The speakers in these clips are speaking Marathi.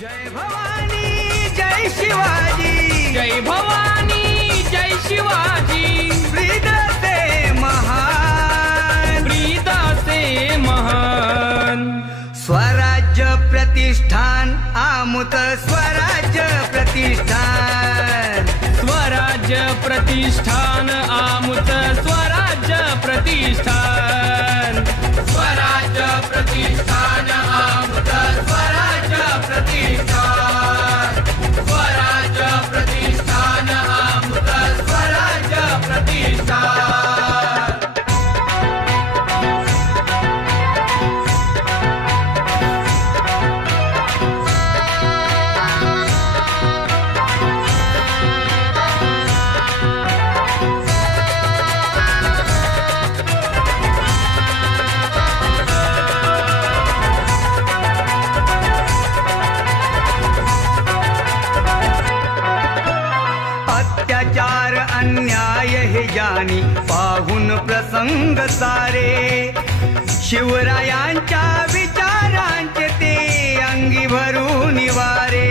जय भवानी जय शिवाजी। जय भवानी जय शिवाजी। प्रीतसे महान। प्रीतासे महान। स्वराज्य प्रतिष्ठान आमुत स्वराज्य प्रतिष्ठान। स्वराज्य प्रतिष्ठान आमुच पाहून प्रसंग सारे. शिवरायांच्या विचारांचे ते अंगी भरून वारे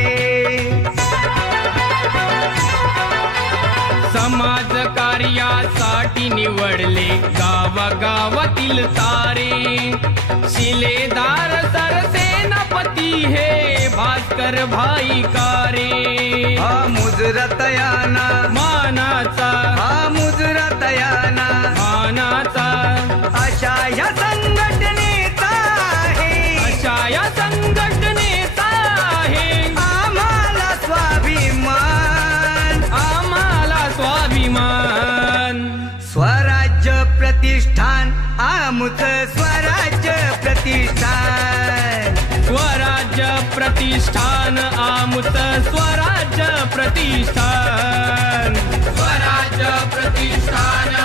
समाज कार्यासाठी निवडले गावागावातील तारे. शिलेदार सरसेनापती हे भास्कर भाई कारे. हा मुजरतयाना मानाचा हा अशा या संघटनेचा आहे. अशा या संघटनेचा आहे. आम्हाला स्वाभिमान. आम्हाला स्वाभिमान. स्वराज्य प्रतिष्ठान आमुच स्वराज्य प्रतिष्ठान. स्वराज्य प्रतिष्ठान आमुच स्वराज्य प्रतिष्ठान. स्वराज्य प्रतिष्ठान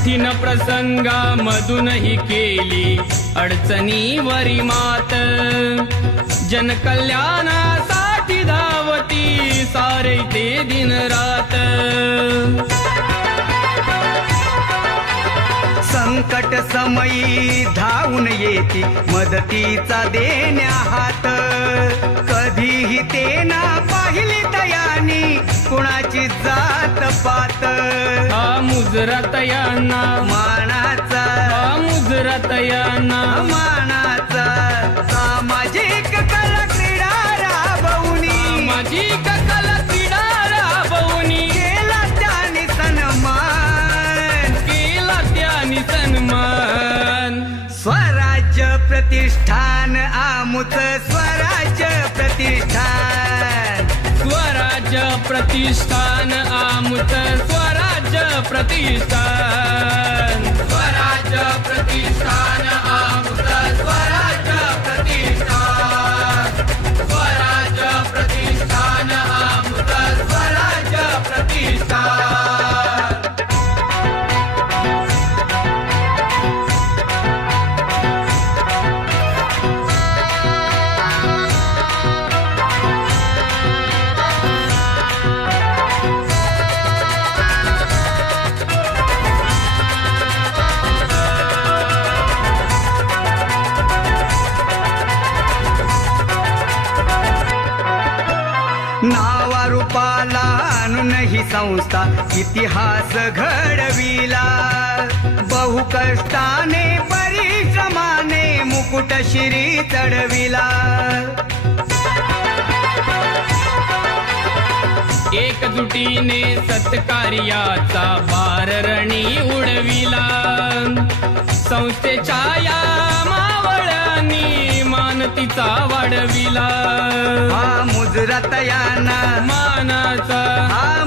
कठीण प्रसंगामधूनही केली अडचणीवरी मात. जनकल्याणासाठी धावती सारे ते दिन रात संकट समयी धावून येते मदतीचा देण्या हात. कधीही ते मुजरात यांना मानाचा. हा मुजरात यांना मानाचा. सामाजिक कला क्रीडा राबवून. माझी कला क्रीडा राबवणी केला त्याने सन्मान. केला त्यानी सन्मान. स्वराज्य प्रतिष्ठान आमुच स्वराज्य प्रतिष्ठान. स्वराज्य प्रतिष्ठान आमुच स्वराज्य प्रतिष्ठान. स्वराज्य प्रतिष्ठान. म्हणून ही संस्था इतिहास घडविला. बहु कष्टाने परिश्रमाने मुकुट श्री चढविला. एकजुटीने सत्कार्याचा बाररणी उडविला. संस्थेच्या या मावळांनी मान तिचा वाढविला. हा मुजरा मानाचा. हा